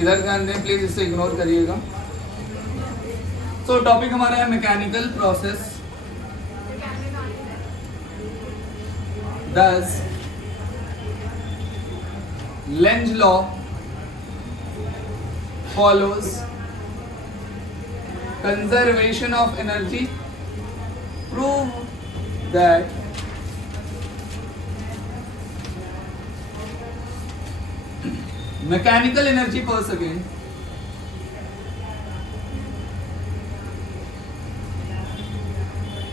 इधर ध्यान दें प्लीज, इसे इग्नोर करिएगा। सो टॉपिक हमारा है mechanical process. Does Lenz law follows conservation of energy, prove that mechanical energy per second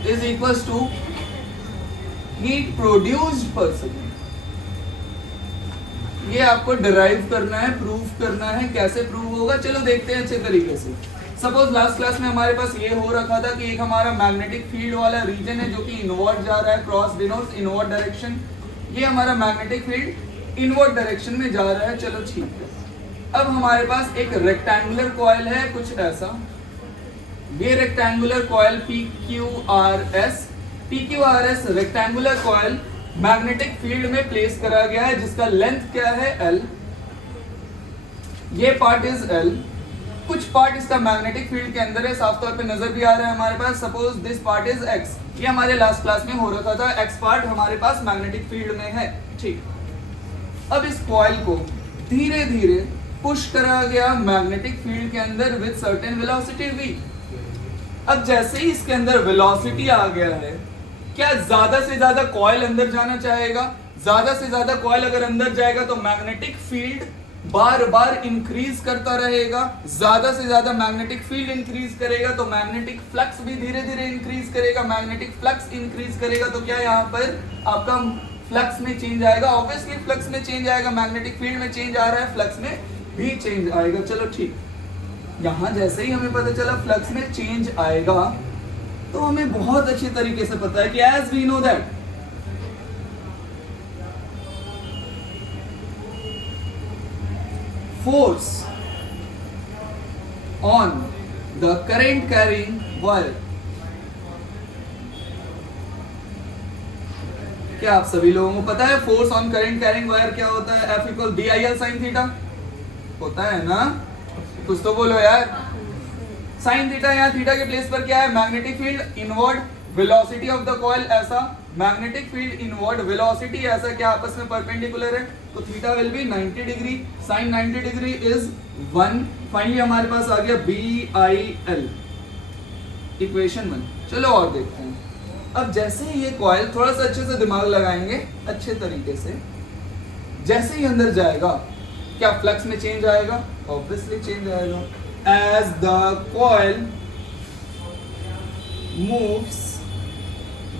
is equals to heat produced per second। ये आपको डिराइव करना है, प्रूफ करना है। कैसे प्रूव होगा चलो देखते हैं अच्छे तरीके से। सपोज लास्ट क्लास में हमारे पास ये हो रखा था कि एक हमारा मैग्नेटिक फील्ड वाला रीजन है जो कि इनवर्ड जा रहा है, क्रॉस डिनोट्स इनवर्ड डायरेक्शन। ये हमारा मैग्नेटिक फील्ड इनवर्ड डायरेक्शन में जा रहा है, चलो ठीक है। अब हमारे पास एक रेक्टेंगुलर कॉइल है कुछ ऐसा। ये rectangular coil PQRS rectangular coil magnetic field में प्लेस करा गया है जिसका लेंथ क्या है L। ये पार्ट इज L। कुछ पार्ट इसका मैग्नेटिक फील्ड के अंदर है, साफ तौर पे नजर भी आ रहा है हमारे पास। Suppose this part is X। ये हमारे लास्ट क्लास में हो रखा था, X पार्ट हमारे पास मैग्नेटिक फील्ड में है, ठीक। अब इस कॉइल को धीरे धीरे पुश करा गया मैग्नेटिक फील्ड के अंदर विद सर्टेन वेलोसिटी v। अब जैसे ही इसके अंदर वेलोसिटी आ गया है, क्या ज्यादा से ज्यादा कॉइल अंदर जाना चाहेगा? ज्यादा से ज्यादा कॉइल अगर अंदर जाएगा तो मैग्नेटिक फील्ड बार बार इंक्रीज करता रहेगा। ज्यादा से ज्यादा मैग्नेटिक फील्ड इंक्रीज करेगा तो मैग्नेटिक फ्लक्स भी धीरे धीरे इंक्रीज करेगा। मैग्नेटिक फ्लक्स इंक्रीज करेगा तो क्या यहाँ पर आपका फ्लक्स में चेंज आएगा? ऑब्वियसली फ्लक्स में चेंज आएगा। मैग्नेटिक फील्ड में चेंज आ रहा है, फ्लक्स में भी चेंज आएगा। चलो ठीक, यहाँ जैसे ही हमें पता चला फ्लक्स में चेंज आएगा तो हमें बहुत अच्छी तरीके से पता है कि as we know that force on the current carrying wire. क्या आप सभी लोगों को पता है force on current carrying wire क्या होता है? F equal BIL sine theta होता है ना? कुछ तो बोलो यार। साइन थीटा, यहाँ थीटा के प्लेस पर क्या है? Magnetic field inward, velocity of the coil ऐसा, मैग्नेटिक फील्ड इनवर्ड, वेलोसिटी ऐसा, क्या आपस में परपेंडिकुलर है? तो theta will be 90 degree, sine 90 degree is 1। Finally हमारे पास आ गया BIL, इक्वेशन 1। चलो और देखते हैं। अब जैसे ही ये कॉइल, थोड़ा सा अच्छे से दिमाग लगाएंगे अच्छे तरीके से, जैसे ही अंदर जाएगा क्या फ्लक्स में चेंज आएगा? ऑब्वियसली चेंज आएगा। As the coil moves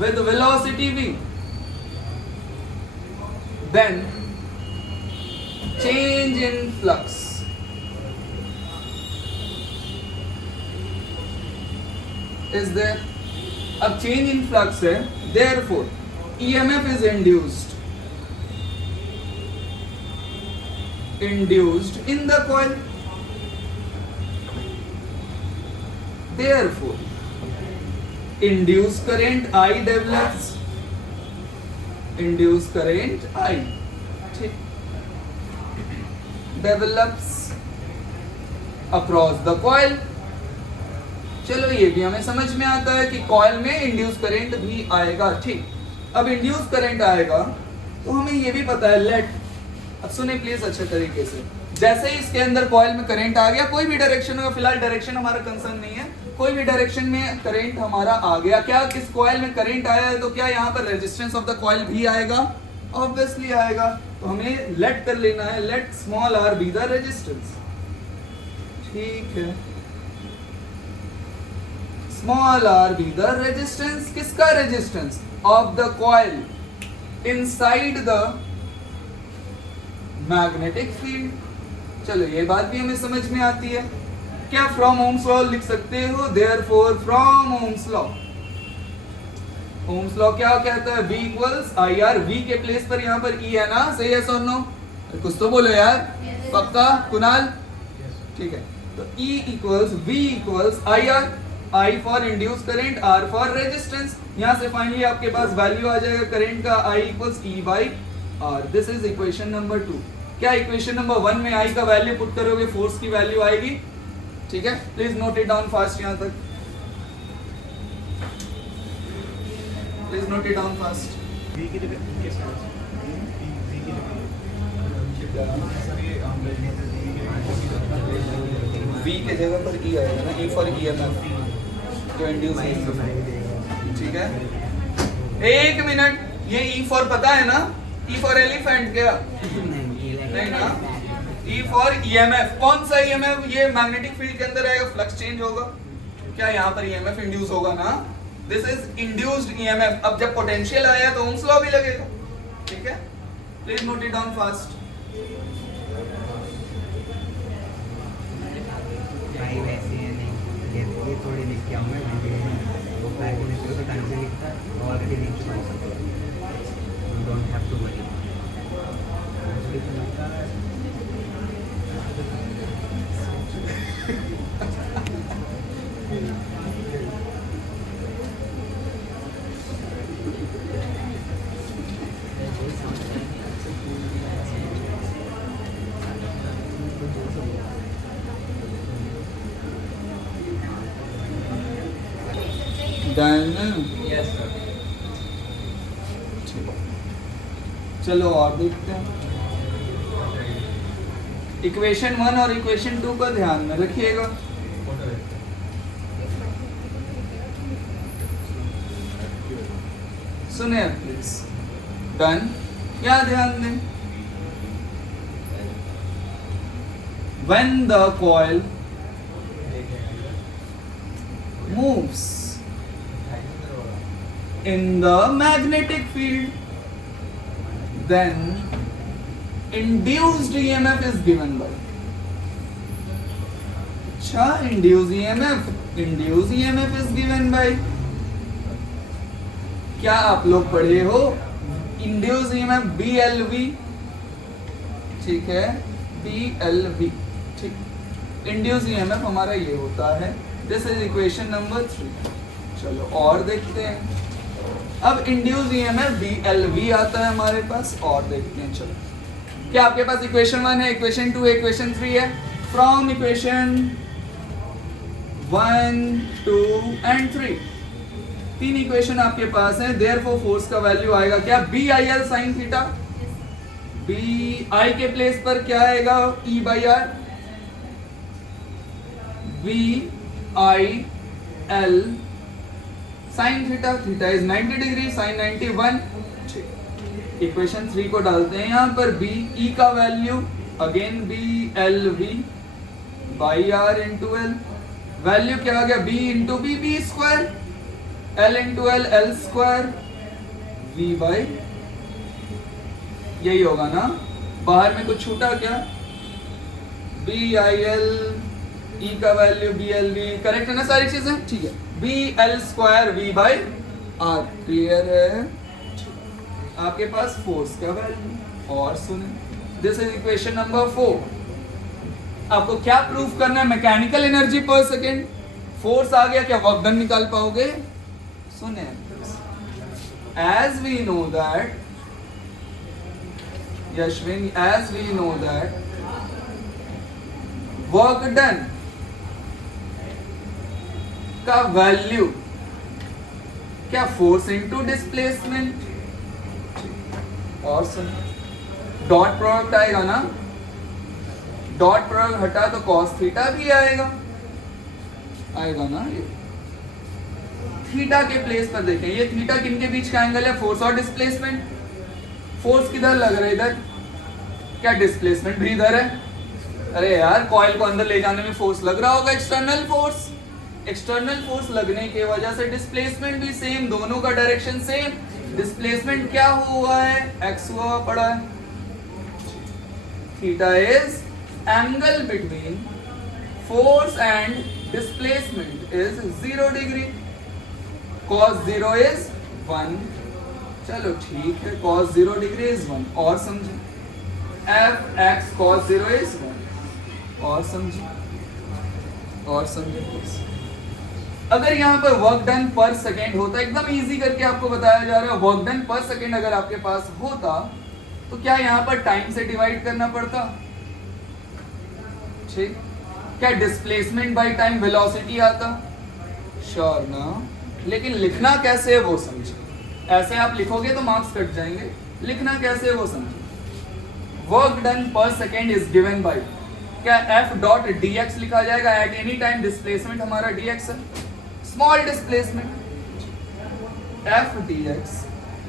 with velocity v, then change in flux is there। अब change in flux है, therefore EMF is induced in the coil। Therefore, induced current I develops, induced current I develops across the coil। चलो ये भी हमें समझ में आता है कि कॉइल में इंड्यूस करंट भी आएगा, ठीक। अब इंड्यूस करंट आएगा तो हमें ये भी पता है, लेट, अब सुने प्लीज अच्छे तरीके से। जैसे ही इसके अंदर कॉइल में करंट आ गया, कोई भी डायरेक्शन होगा, फिलहाल डायरेक्शन हमारा कंसर्न नहीं है, कोई भी डायरेक्शन में करंट हमारा आ गया, क्या इस कॉइल में करंट आया है तो क्या यहाँ पर रेजिस्टेंस ऑफ द कॉइल भी आएगा? ऑब्वियसली आएगा। तो हमें लेट कर लेना है, let small r be the resistance, ठीक है। Small r be the resistance, किसका resistance? Of the coil inside the magnetic field. चलो ये बात भी हमें समझ में आती है। क्या फ्रॉम ओम्स लॉ लिख सकते हो? Therefore from Ohm's law, Ohm's law क्या कहता है? V equals IR। V के प्लेस पर यहाँ पर E है ना? सही है सो नो? कुछ तो बोलो यार। पक्का कुणाल? ठीक है, तो E equals V equals IR। I for induce current, R for resistance. यहाँ से फाइनली आपके पास वैल्यू आ जाएगा करंट का, I equals E by R। This is equation number 2। क्या इक्वेशन नंबर 1 में आई का वैल्यू पुट करोगे फोर्स की वैल्यू आएगी, ठीक है। Please note it down fast, यहां तक please note it down fast. V के जगह पर E आएगा ना, E फॉर EMF जो इंड्यूस ठीक है। एक मिनट, ये E फॉर पता है ना, E फॉर एलिफेंट क्या नहीं ना, E फॉर EMF। कौन सा EMF? ये मैग्नेटिक फील्ड के अंदर आएगा, फ्लक्स चेंज होगा, क्या यहाँ पर EMF इंड्यूस होगा ना, दिस इज इंड्यूस्ड EMF। अब जब पोटेंशियल आया तो ओम्स लॉ भी लगेगा, ठीक है। Please note it down fast. वैसे है नहीं, ये थोड़ी लिख के आऊंगा वो कैलकुलेटर तो टाइम से लिखता है और ऑलरेडी लिख चुका है, you don't have to worry. Done, yes sir. चलो और देखते हैं। इक्वेशन 1 और इक्वेशन 2 का ध्यान में रखिएगा। सुनिए प्लीज, डन, क्या ध्यान दें। When the coil moves in the magnetic field, then induced EMF is given by, अच्छा, induced EMF is given by, क्या आप लोग पढ़े हो induced EMF BLV, ठीक है, BLV, ठीक। induced EMF हमारा ये होता है, दिस इज इक्वेशन नंबर 3। चलो और देखते हैं। अब इंड्यूस EMF BLV आता है हमारे पास, और देखते हैं। चलो, क्या आपके पास इक्वेशन 1 है, इक्वेशन 2 है, इक्वेशन 3 है। फ्रॉम इक्वेशन 1, 2 एंड 3, 3 इक्वेशन आपके पास है। देयरफॉर फोर्स का वैल्यू आएगा क्या, BIL sin थीटा। BI के प्लेस पर क्या आएगा, E/R। BIL sin theta, theta is 90 degree, sin 91। Equation 3 को डालते हैं यहाँ पर, BE का value again BLV by R into L। Value क्या आ गया, B into B, B square, L into L, L square, V by, यही होगा ना। बाहर में कुछ छूटा क्या, BIL, E का वैल्यू BLV, करेक्ट है ना सारी चीजें, ठीक है। BL square V by R, clear है। आपके पास फोर्स का वैल्यू, और सुने, दिस इज इक्वेशन नंबर 4। आपको क्या प्रूफ करना है, mechanical energy per second. Force आ गया, क्या वर्क डन निकाल पाओगे। सुने, as we know that, Yashvin, as we know that work done का वैल्यू क्या, फोर्स इनटू डिस्प्लेसमेंट। और सुन, डॉट प्रोडक्ट आएगा ना, डॉट प्रोडक्ट हटा तो cos थीटा भी आएगा ना। ये थीटा के प्लेस पर देखें, ये थीटा किनके बीच का एंगल है, फोर्स और डिस्प्लेसमेंट। फोर्स किधर लग रहा है, इधर, क्या डिस्प्लेसमेंट भी इधर है। अरे यार, कॉइल को अंदर ले जाने में फोर्स लग रहा होगा, एक्सटर्नल फोर्स। एक्सटर्नल फोर्स लगने की वजह से डिस्प्लेसमेंट भी सेम, दोनों का डायरेक्शन सेम। डिस्प्लेसमेंट क्या हुआ है, x हुआ पड़ा है। Theta is angle between force and displacement is 0 degree. cos 0 is 1। चलो ठीक है, cos 0 डिग्री इज 1। और समझे, f(x) cos 0 इज 1। और समझे, और समझे। अगर यहाँ पर वर्क डन पर सेकेंड होता, एकदम इजी करके आपको बताया जा रहा है, वर्क डन पर सेकेंड अगर आपके पास होता तो क्या यहाँ पर टाइम से डिवाइड करना पड़ता? ठीक। क्या डिस्प्लेसमेंट बाय टाइम वेलोसिटी आता? श्योर ना। लेकिन लिखना कैसे है वो समझिए। ऐसे आप लिखोगे तो मार्क्स कट जाएंगे, लिखना कैसे है वो समझिए। Work done per second is given bye, क्या एफ डॉट डी एक्स लिखा जाएगा? एट एनी टाइम डिस्प्लेसमेंट हमारा डी एक्स है, small displacement, F D X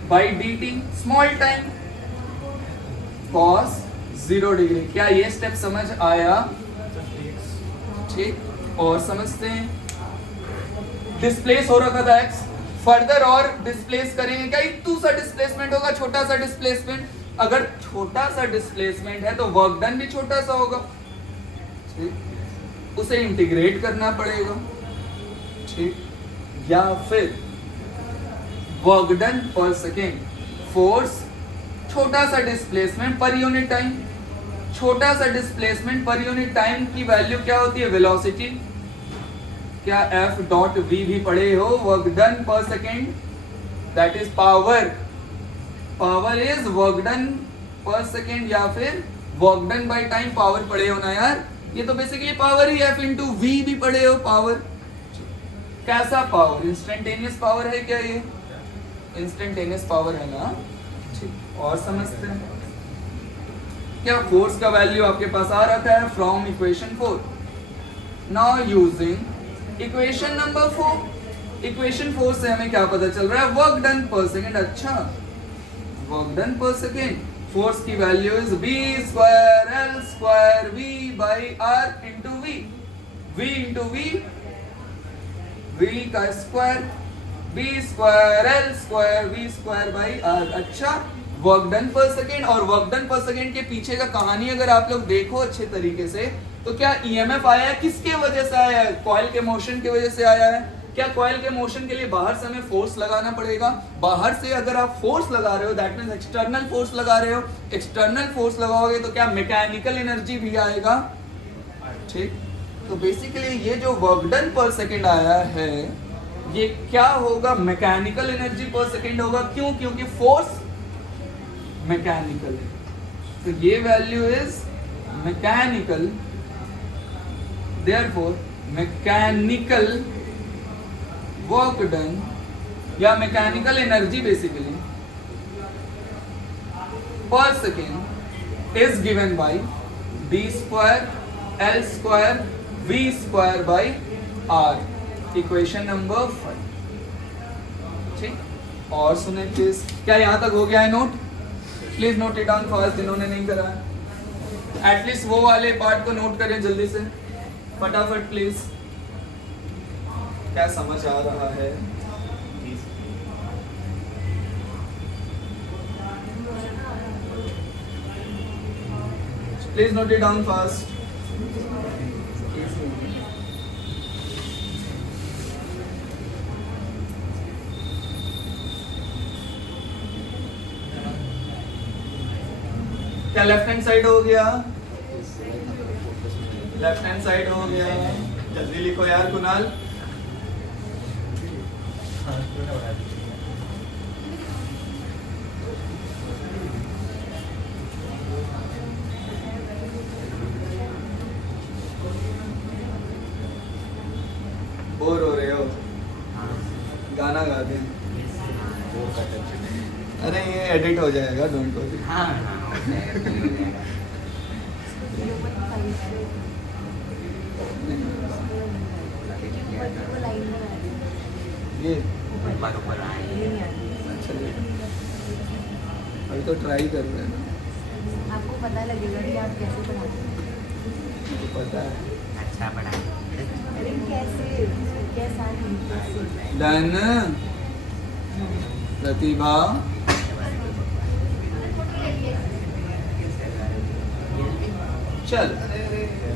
by D T small time cos 0 degree. क्या ये स्टेप समझ आया? ठीक। और समझते हैं, डिस्प्लेस हो रखा था एक्स, फर्दर और डिस्प्लेस करेंगे, क्या इतू सा डिस्प्लेसमेंट होगा, छोटा सा डिस्प्लेसमेंट। अगर छोटा सा डिस्प्लेसमेंट है तो वर्क डन भी छोटा सा होगा, ठीक। उसे इंटीग्रेट करना पड़ेगा, ठीक। या फिर work done per second, force छोटा सा डिस्प्लेसमेंट पर यूनिट टाइम, छोटा सा डिस्प्लेसमेंट पर यूनिट टाइम की वैल्यू क्या होती है? वेलोसिटी। क्या एफ डॉट वी भी पढ़े हो? Work done per second, that is power. Power is work done per second या फिर work done by time, power पढ़े हो ना यार? ये तो बेसिकली पावर ही, एफ इंटू वी भी पढ़े हो, पावर। कैसा पावर? इंस्टेंटेनियस पावर है क्या ये? इंस्टेंटेनियस पावर है ना, ठीक। और समझते हैं, क्या फोर्स का वैल्यू आपके पास आ रखा है from equation 4। Now using equation number 4, equation 4 से हमें क्या पता चल रहा है? Work done per second. अच्छा, work done per second, force की value is B square L square V by R into V, V into V, V का square, B square L square V square by R. अच्छा, work done per second, और work done per second के पीछे का कहानी अगर आप लोग देखो अच्छे तरीके से, तो क्या ईएमएफ आया है? किसके वजह से आया है? कॉइल के मोशन की वजह से आया है। क्या कॉइल के मोशन के लिए बाहर से हमें फोर्स लगाना पड़ेगा? बाहर से अगर आप फोर्स लगा रहे हो, दैट मींस एक्सटर्नल फोर्स लगा रहे हो। एक्सटर्नल फोर्स लगाओगे तो क्या मैकेनिकल एनर्जी भी आएगा, ठीक। तो बेसिकली ये जो वर्क डन पर सेकेंड आया है, ये क्या होगा? मैकेनिकल एनर्जी पर सेकेंड होगा। क्यों? क्योंकि फोर्स मैकेनिकल है, तो ये value is mechanical, therefore mechanical work done या mechanical energy basically per second is given by D square L square V square by R, equation number 5, ठीक। और सुने प्लीज, क्या यहाँ तक हो गया है note? Please note it down fast, जिन्होंने नहीं करा है एटलीस्ट वो वाले पार्ट को नोट करें जल्दी से, फटाफट प्लीज। क्या समझ आ रहा है? Please note it down fast. क्या लेफ्ट हैंड साइड हो गया? लेफ्ट हैंड साइड हो गया। जल्दी लिखो यार कुणाल। बोर हो रहे हो? गाना गा दे। अरे ये एडिट हो जाएगा, डोंट वरी। ये अभी तो ट्राई कर रहे हैं ना, आपको पता लगेगा कि आप कैसे पढ़ाते हैं। मुझे पता है। अच्छा पढ़ा। अरे कैसे, कैसा डन प्रतिभा। चल,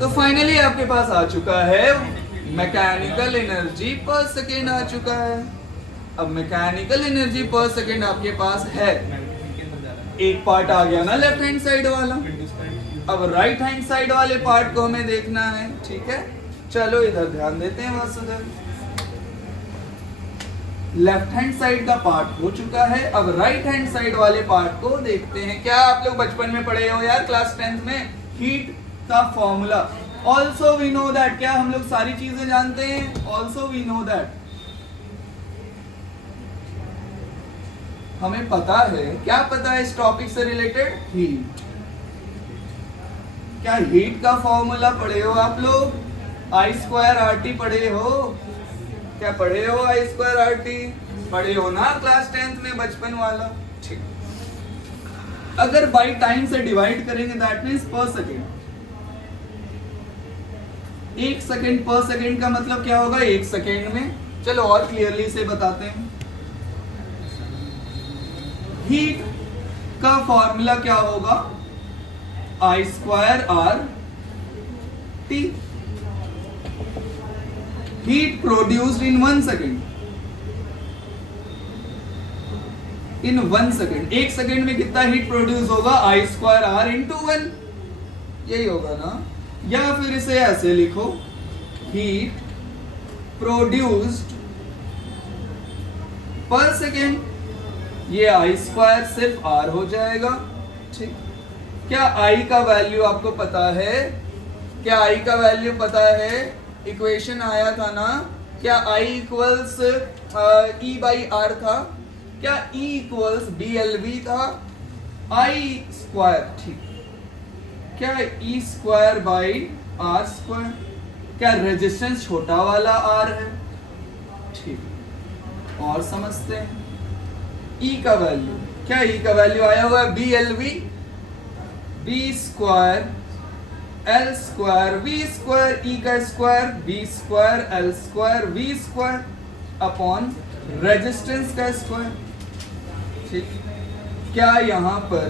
तो फाइनली आपके पास आ चुका है मैकेनिकल एनर्जी पर सेकेंड आ चुका है। अब मैकेनिकल एनर्जी पर सेकेंड आपके पास है, एक पार्ट आ गया ना लेफ्ट हैंड साइड वाला। अब राइट हैंड साइड वाले पार्ट को हमें देखना है, ठीक है। चलो इधर ध्यान देते हैं वासुदेव। लेफ्ट हैंड साइड का पार्ट हो चुका है, अब राइट हैंड साइड वाले पार्ट को देखते हैं। क्या आप लोग बचपन में पढ़े हो यार क्लास 10th में हीट का formula. Also we know that, क्या हम लोग सारी चीजें जानते हैं? ऑल्सो वी नो दैट, हमें पता है। क्या पता है इस टॉपिक से रिलेटेड? हीट। क्या हीट का फॉर्मूला पढ़े हो आप लोग? I²RT पढ़े हो? क्या पढ़े हो? I²RT पढ़े हो ना क्लास 10th में, बचपन वाला। ठीक, अगर बाई टाइम से डिवाइड करेंगे दैट मीन्स पर सेकेंड। 1 सेकेंड पर सेकेंड का मतलब क्या होगा? 1 सेकेंड में। चलो और क्लियरली से बताते हैं। हीट का फॉर्मूला क्या होगा? I²RT। Heat produced in 1 second, in 1 second. 1 second में कितना हीट प्रोड्यूस होगा? I²R × 1, यही होगा ना। या फिर इसे ऐसे लिखो, हीट प्रोड्यूस्ड पर सेकेंड, ये I² सिर्फ R हो जाएगा। ठीक, क्या I का वैल्यू आपको पता है? क्या I का वैल्यू पता है? इक्वेशन आया था ना, क्या I इक्वल्स E/R था? क्या E इक्वल्स BLV था? I², ठीक। क्या E²/R²? क्या रेजिस्टेंस छोटा वाला R है? ठीक, और समझते हैं। E का वैल्यू, क्या E का वैल्यू आया हुआ है? BLV, B² L² V², E का square B² L² V² upon resistance का स्क्वायर। ठीक, क्या यहां पर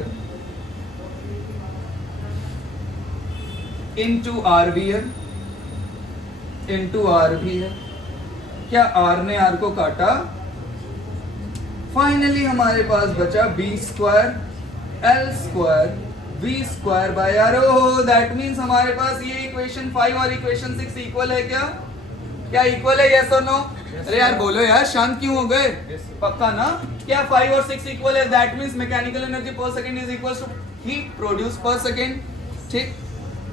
इंटू R भी है, इंटू R भी है। क्या R ने R को काटा? फाइनली हमारे पास बचा B² L² V²/R। Oh, that means हमारे पास ये इक्वेशन 5 और इक्वेशन 6 इक्वल है। क्या क्या इक्वल है? यस और नो? अरे यार बोलो यार, शांत क्यों हो गए? पक्का ना? क्या 5 और 6 इक्वल है? That means mechanical energy per second is equal to heat produce per second. ठीक,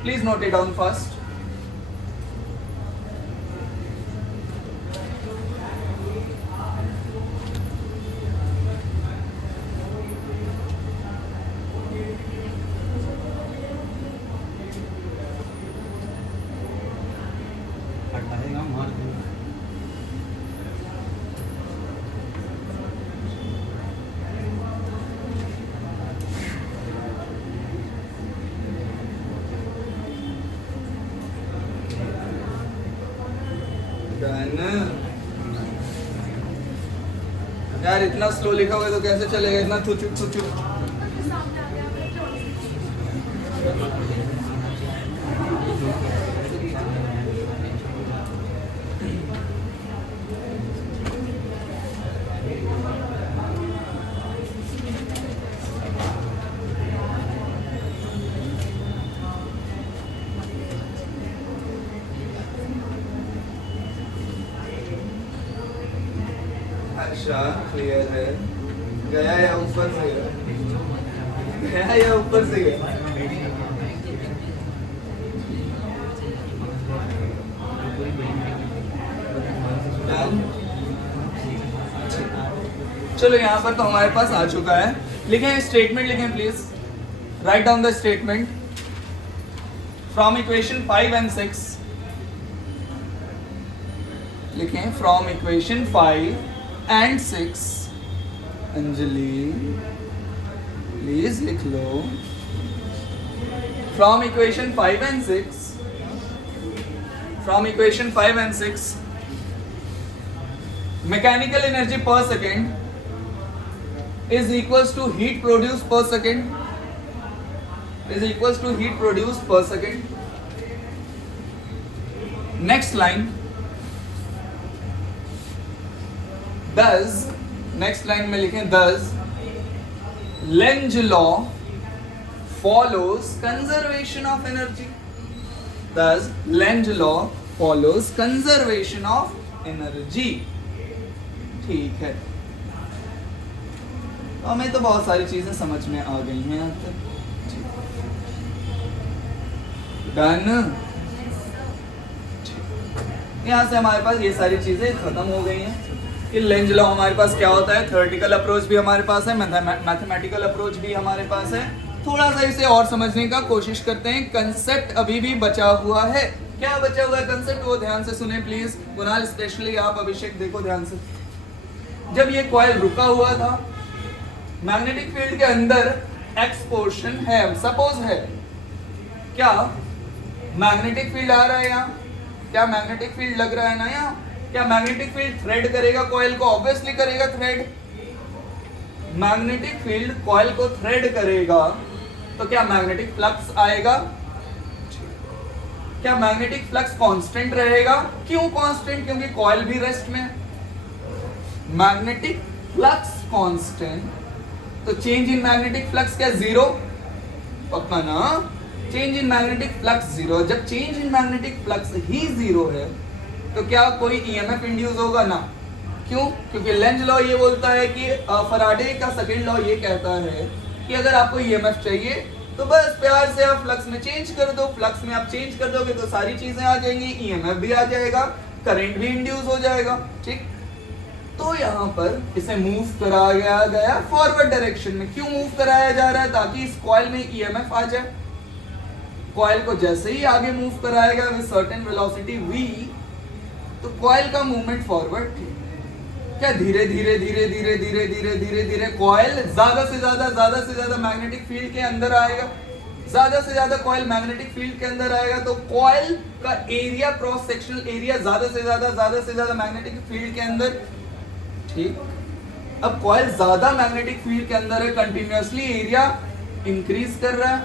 please note it down fast. हटाएगा मार दूंगा। यार इतना स्लो लिखा हुआ है तो कैसे चलेगा? इतना थुचुक थुचुक। अच्छा, क्लियर है। गया या ऊपर से गया? गया या ऊपर से गया? चलो यहाँ पर तो हमारे पास आ चुका है। लिखें स्टेटमेंट, लिखें please. Write down the statement from equation 5 and 6। लिखें from equation 5 and 6। Anjali please लिख लो। From equation 5 and 6, from equation 5 and 6 mechanical energy per second is equals to heat produced per second, is equals to heat produced per second. Next line, thus, next line में लिखें thus Lenz law follows conservation of energy. Thus Lenz law follows conservation of energy. ठीक है, तो हमें तो बहुत सारी चीजें समझ में आ गई हैं अब तक। डन। यहाँ से हमारे पास ये सारी चीजें खत्म हो गई हैं कि लेंज लॉ हमारे पास क्या होता है, थ्योरेटिकल अप्रोच भी हमारे पास है, मैथमेटिकल अप्रोच भी हमारे पास है। थोड़ा सा इसे और समझने का कोशिश करते हैं। कंसेप्ट अभी भी बचा हुआ है। क्या बचा हुआ है कंसेप्ट, वो ध्यान से सुने प्लीज। कुणाल स्पेशली आप, अभिषेक देखो ध्यान से। जब ये कॉइल रुका हुआ था, मैग्नेटिक फील्ड के अंदर एक्स पोर्शन है, सपोज है, क्या मैग्नेटिक फील्ड आ रहा है यहाँ, क्या मैग्नेटिक फील्ड लग रहा है ना यहाँ, क्या मैग्नेटिक फील्ड थ्रेड करेगा कॉइल को, ऑब्वियसली करेगा थ्रेड। मैग्नेटिक फील्ड कॉइल को थ्रेड करेगा तो क्या मैग्नेटिक फ्लक्स आएगा, क्या मैग्नेटिक फ्लक्स कांस्टेंट रहेगा। क्यों कांस्टेंट, क्योंकि कॉइल भी रेस्ट में। मैग्नेटिक फ्लक्स कांस्टेंट, तो चेंज इन मैग्नेटिक फ्लक्स क्या जीरो, पक्का ना। Change in magnetic flux zero, जब चेंज इन मैग्नेटिक फ्लक्स ही जीरो है तो क्या कोई ईएमएफ इंड्यूस होगा ना। क्यों, क्योंकि लेंज लॉ ये बोलता है कि फैराडे का सेकंड लॉ ये कहता है कि अगर आपको ईएमएफ चाहिए तो बस प्यार से आप फ्लक्स में चेंज कर दो, फ्लक्स में आप चेंज कर दोगे तो सारी चीजें आ जाएंगी, ईएमएफ भी आ जाएगा, करंट भी इंड्यूस हो जाएगा। ठीक, तो यहाँ पर इसे मूव कराया गया फॉरवर्ड डायरेक्शन में। क्यों मूव कराया जा रहा है, ताकि इस कॉइल में ईएमएफ आ जाए। कॉइल को जैसे ही आगे मूव कराएगा विद सर्टेन वेलोसिटी v, तो कॉइल का मूवमेंट फॉरवर्ड क्या धीरे धीरे धीरे धीरे धीरे धीरे धीरे धीरे कॉइल ज्यादा से ज्यादा मैग्नेटिक फील्ड के अंदर आएगा। ज्यादा से ज्यादा कॉइल मैग्नेटिक फील्ड के अंदर आएगा तो कॉइल का एरिया, क्रॉस सेक्शनल एरिया ज्यादा से ज्यादा मैग्नेटिक फील्ड के अंदर। ठीक, अब कॉइल ज्यादा मैग्नेटिक फील्ड के अंदर है, कंटिन्यूअसली एरिया इंक्रीज कर रहा है।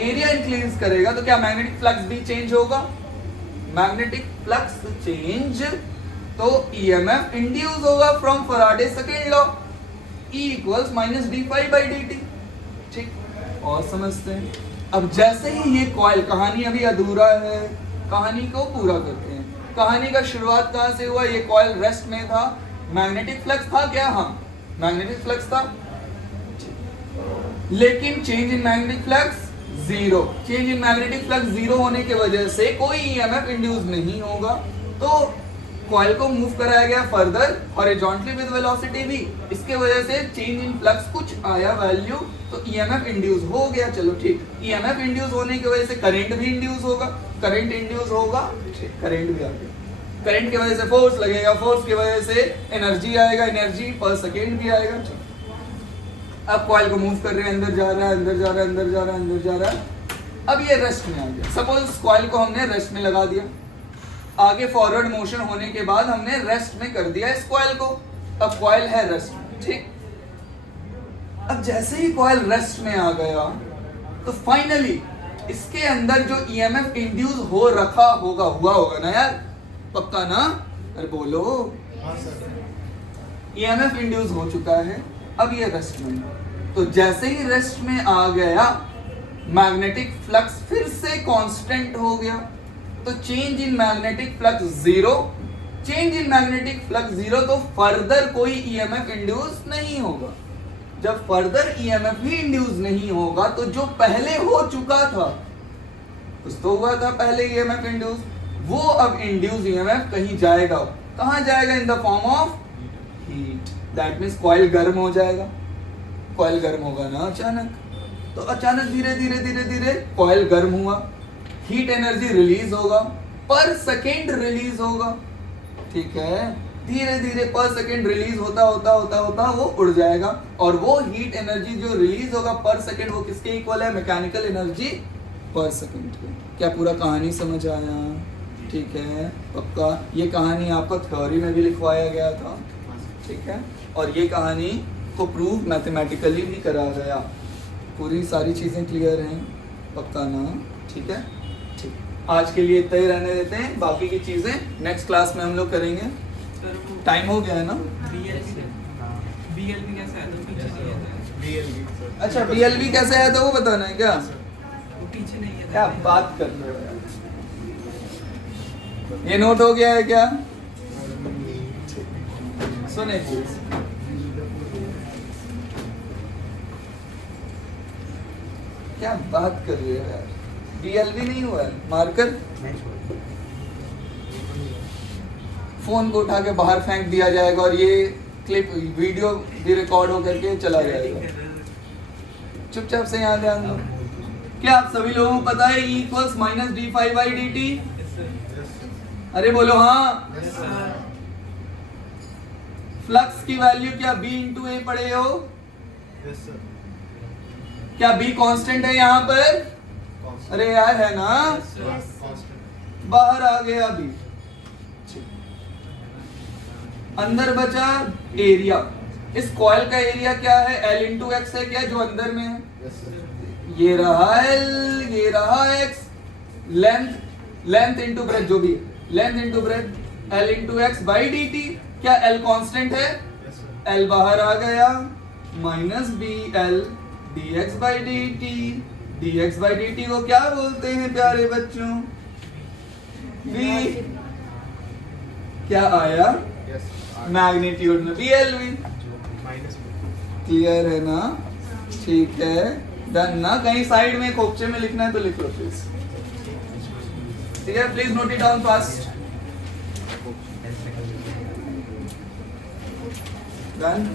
एरिया इंक्रीज करेगा तो क्या मैग्नेटिक फ्लक्स भी चेंज होगा। मैग्नेटिक फ्लक्स चेंज तो ईएमएफ इंड्यूस होगा from Faraday second law, E equals minus D phi by D T. ठीक, और समझते हैं। अब जैसे ही ये कॉइल, कहानी अभी अधूरा है, कहानी को पूरा करते हैं। कहानी का शुरुआत कहां से हुआ, ये कॉइल रेस्ट में था, मैग्नेटिक फ्लक्स था क्या, हाँ मैग्नेटिक फ्लक्स था, लेकिन change in magnetic flux zero. Change in magnetic flux zero होने की वजह से कोई ईएमएफ इंड्यूस नहीं होगा, तो कॉइल को मूव कराया गया further horizontally with velocity v। इसके वजह से चेंज इन फ्लक्स कुछ आया वैल्यू, तो ईएमएफ इंड्यूस हो गया। चलो ठीक, ईएमएफ इंड्यूस होने की वजह से करंट भी इंड्यूस होगा, करंट इंड्यूस होगा, करंट भी आ गया। करंट की वजह से फोर्स लगेगा, फोर्स की वजह से एनर्जी आएगा, एनर्जी पर सेकेंड भी आएगा। अब कॉइल को मूव कर रहे हैं, अंदर जा रहा है, अंदर जा रहा है, अंदर जा रहा है, अंदर जा रहा है। अब ये रेस्ट में आ गया। सपोज कॉइल को हमने रेस्ट में लगा दिया, आगे फॉरवर्ड मोशन होने के बाद हमने रेस्ट में कर दिया इस कॉइल को। अब कॉइल है रेस्ट में। ठीक, अब जैसे ही कॉइल रेस्ट में आ गया तो फाइनली इसके अंदर जो ईएमएफ इंड्यूस हो रखा होगा, हुआ होगा ना यार, पक्का ना, अरे बोलो। ईएमएफ इंड्यूस हो चुका है, अब ये रेस्ट में, तो जैसे ही रेस्ट में आ गया मैग्नेटिक फ्लक्स फिर से कांस्टेंट हो गया, तो change in magnetic flux zero. Change in magnetic flux zero, तो फर्दर कोई ईएमएफ इंड्यूस नहीं होगा। जब फर्दर ईएमएफ ही इंड्यूस नहीं होगा तो जो पहले हो चुका था, कुछ तो हुआ था पहले ईएमएफ इंड्यूस, वो अब इंड्यूस ईएमएफ कहीं जाएगा। कहां जाएगा, in the form of heat. That means coil गर्म हो जाएगा। कॉइल गर्म होगा ना अचानक, तो अचानक धीरे धीरे धीरे धीरे कॉइल गर्म हुआ, हीट एनर्जी रिलीज होगा, पर सेकेंड रिलीज होगा। ठीक है, धीरे धीरे पर सेकेंड रिलीज होता होता होता होता वो उड़ जाएगा, और वो हीट एनर्जी जो रिलीज होगा पर सेकेंड, वो किसके इक्वल है, मैकेनिकल एनर्जी पर सेकेंड के। क्या पूरा कहानी समझ आया? ठीक है, पक्का। ये कहानी आपको थ्योरी में भी लिखवाया गया था, ठीक है, और ये कहानी को प्रूव मैथमेटिकली भी करा गया। पूरी सारी चीज़ें क्लियर हैं, पक्का ना? ठीक है, ठीक। आज के लिए इतना ही रहने देते हैं, बाकी की चीज़ें नेक्स्ट क्लास में हम लोग करेंगे। टाइम हो गया है ना? BLB कैसे आया था? पीछे नहीं आया था। अच्छा, BLB कैसे आया था वो बताना है क्या? वो पीछे नहीं आया था। क्या बात कर रहे हो यार? ये नोट हो गया है क्या? सुने प्लीज। क्या बात कर रहे हो यार, DLV नहीं हुआ है, मार्कर मैं छोड़ दूँ। फोन को उठा के बाहर फेंक दिया जाएगा और ये क्लिप वीडियो भी रिकॉर्ड हो करके चला जाएगा। चुपचाप से यहाँ ध्यान दो। क्या आप सभी लोगों को पता है E इक्वल्स माइनस d∅/dt? अरे बोलो हाँ। फ्लक्स की वैल्यू क्या B इंटू ए पढ़े हो? क्या B कांस्टेंट है यहाँ पर? अरे यार है ना, बाहर आ गया B। अंदर बचा एरिया। इस कॉइल का एरिया क्या है? L इंटू एक्स है क्या, जो अंदर में है? ये रहा L, ये रहा x। लेंथ इंटू ब्रेथ, जो भी है, length into breadth, L into X by D T. क्या L कांस्टेंट है? L बाहर आ गया, minus B L D X by D T. D X by D T को क्या बोलते हैं प्यारे बच्चों? बी क्या आया? मैग्नीट्यूड में बी एल वी। क्लियर है ना? ठीक है, डन ना? कहीं साइड में खोपचे में लिखना है तो लिख लो प्लीज। ठीक है, please note it down fast. Done.